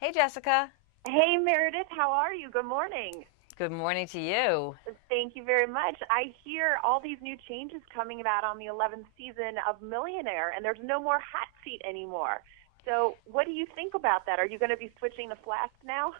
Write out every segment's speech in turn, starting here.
Hey, Jessica. Hey Meredith, how are you? Good morning. Good morning to you. Thank you very much. I hear all these new changes coming about on the 11th season of Millionaire, and there's no more hot seat anymore. So, what do you think about that? Are you going to be switching the flask now?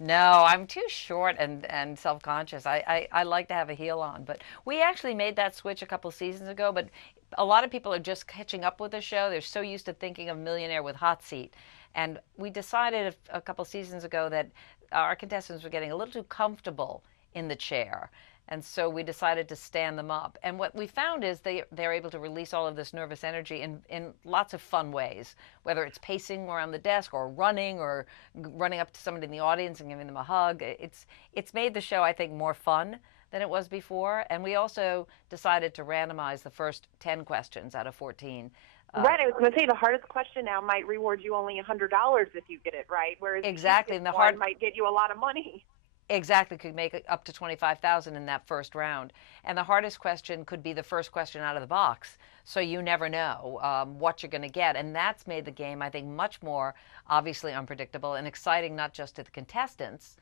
No, I'm too short and self-conscious. I like to have a heel on, but we actually made that switch a couple seasons ago, but a lot of people are just catching up with the show. They're so used to thinking of Millionaire with Hot Seat. And we decided a couple seasons ago that our contestants were getting a little too comfortable in the chair. And so we decided to stand them up. And what we found is they're able to release all of this nervous energy in lots of fun ways, whether it's pacing around the desk or running up to somebody in the audience and giving them a hug. It's made the show, I think, more fun than it was before. And we also decided to randomize the first 10 questions out of 14. Uh, Right, I was going to say the hardest question now might reward you only $100 if you get it right, whereas the exactly. easiest And the one hard might get you a lot of money. Exactly, could make it up to 25,000 in that first round. And the hardest question could be the first question out of the box. So you never know what you're going to get. And that's made the game, I think, much more obviously unpredictable and exciting, not just to the contestants,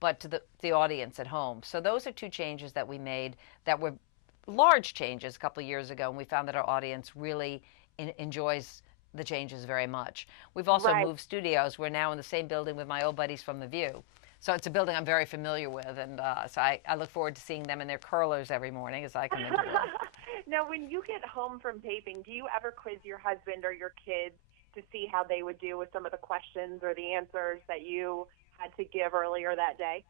but to the audience at home. So those are two changes that we made that were large changes a couple of years ago. And we found that our audience really enjoys the changes very much. We've also Right. moved studios. We're now in the same building with my old buddies from The View. So it's a building I'm very familiar with, and so I look forward to seeing them in their curlers every morning as I come into work. Now, when you get home from taping, do you ever quiz your husband or your kids to see how they would do with some of the questions or the answers that you had to give earlier that day?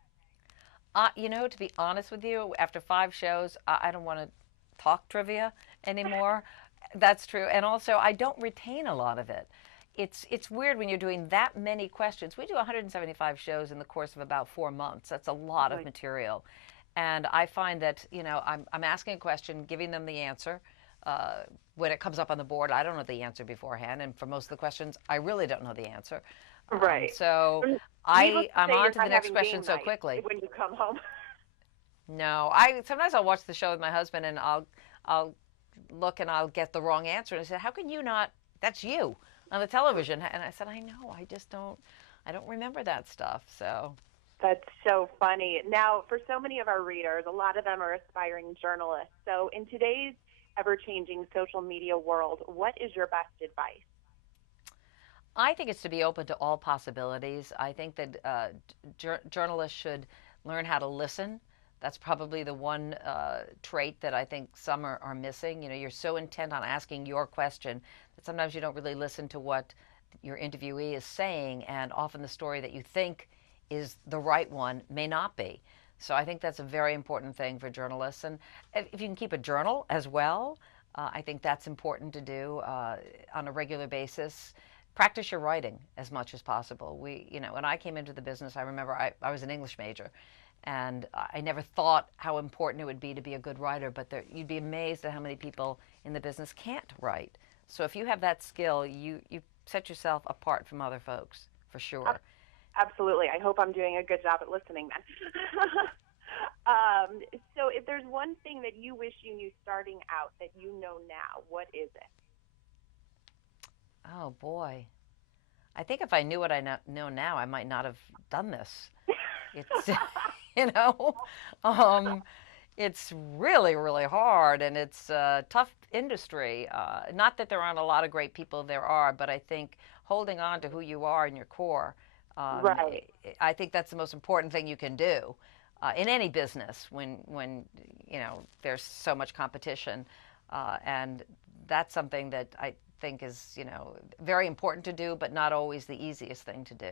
To be honest with you, after 5 shows, I don't want to talk trivia anymore. That's true, and also I don't retain a lot of it. It's weird when you're doing that many questions. We do 175 shows in the course of about 4 months. That's a lot of Right. material, and I find that I'm asking a question, giving them the answer. When it comes up on the board, I don't know the answer beforehand, and for most of the questions, I really don't know the answer. Right. So And needless I to I'm say, on you're to the not next having question game so night quickly. when you come home. No, I sometimes I'll watch the show with my husband and I'll look and I'll get the wrong answer and I said, "How can you not? That's you on the television." And I said, "I know. I don't remember that stuff." So That's so funny. Now, for so many of our readers, a lot of them are aspiring journalists. So, in today's ever changing social media world, what is your best advice? I think it's to be open to all possibilities. I think that journalists should learn how to listen. That's probably the one trait that I think some are missing. You're so intent on asking your question that sometimes you don't really listen to what your interviewee is saying, and often the story that you think is the right one may not be. So I think that's a very important thing for journalists. And if you can keep a journal as well, I think that's important to do on a regular basis. Practice your writing as much as possible. When I came into the business, I remember I was an English major, and I never thought how important it would be to be a good writer. But you'd be amazed at how many people in the business can't write. So if you have that skill, you set yourself apart from other folks for sure. Absolutely. I hope I'm doing a good job at listening then. So, if there's one thing that you wish you knew starting out that you know now, what is it? Oh boy, I think if I knew what I know now, I might not have done this. It's you know, um, it's really really hard, and it's a tough industry. Not that there aren't a lot of great people, there are, but I think holding on to who you are in your core, um, Right. I think that's the most important thing you can do in any business when there's so much competition, and that's something that I think is very important to do, but not always the easiest thing to do.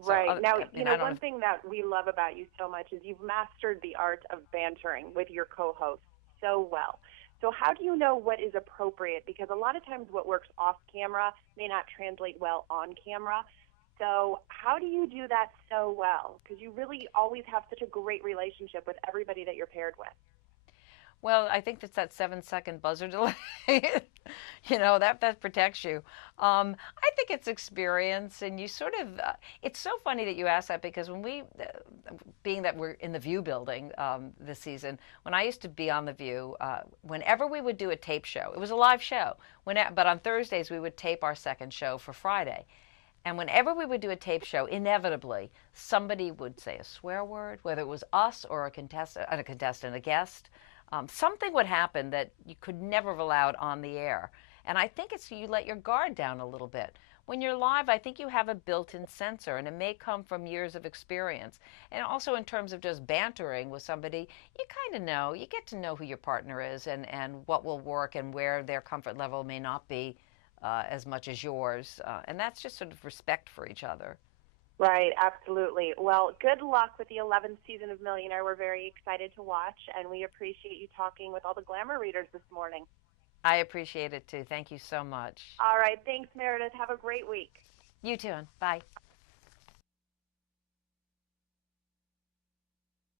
So Right. Now, I mean, I don't one know. thing that we love about you so much is you've mastered the art of bantering with your co-host so well. So how do you know what is appropriate? Because a lot of times what works off camera may not translate well on camera. So how do you do that so well? Because you really always have such a great relationship with everybody that you're paired with. Well, I think it's that 7-second buzzer delay. That protects you. I think it's experience, and you sort of. It's so funny that you ask that because being that we're in the View building this season, when I used to be on the View, whenever we would do a tape show, it was a live show. But on Thursdays we would tape our second show for Friday. And whenever we would do a tape show, inevitably somebody would say a swear word, whether it was us or a guest. Something would happen that you could never have allowed on the air. And I think it's you let your guard down a little bit. When you're live, I think you have a built in censor, and it may come from years of experience. And also, in terms of just bantering with somebody, you kind of know, you get to know who your partner is and what will work and where their comfort level may not be as much as yours. And that's just sort of respect for each other. Right, absolutely. Well, good luck with the 11th season of Millionaire. We're very excited to watch, and we appreciate you talking with all the Glamour readers this morning. I appreciate it too. Thank you so much. All right, thanks, Meredith. Have a great week. You too. Bye.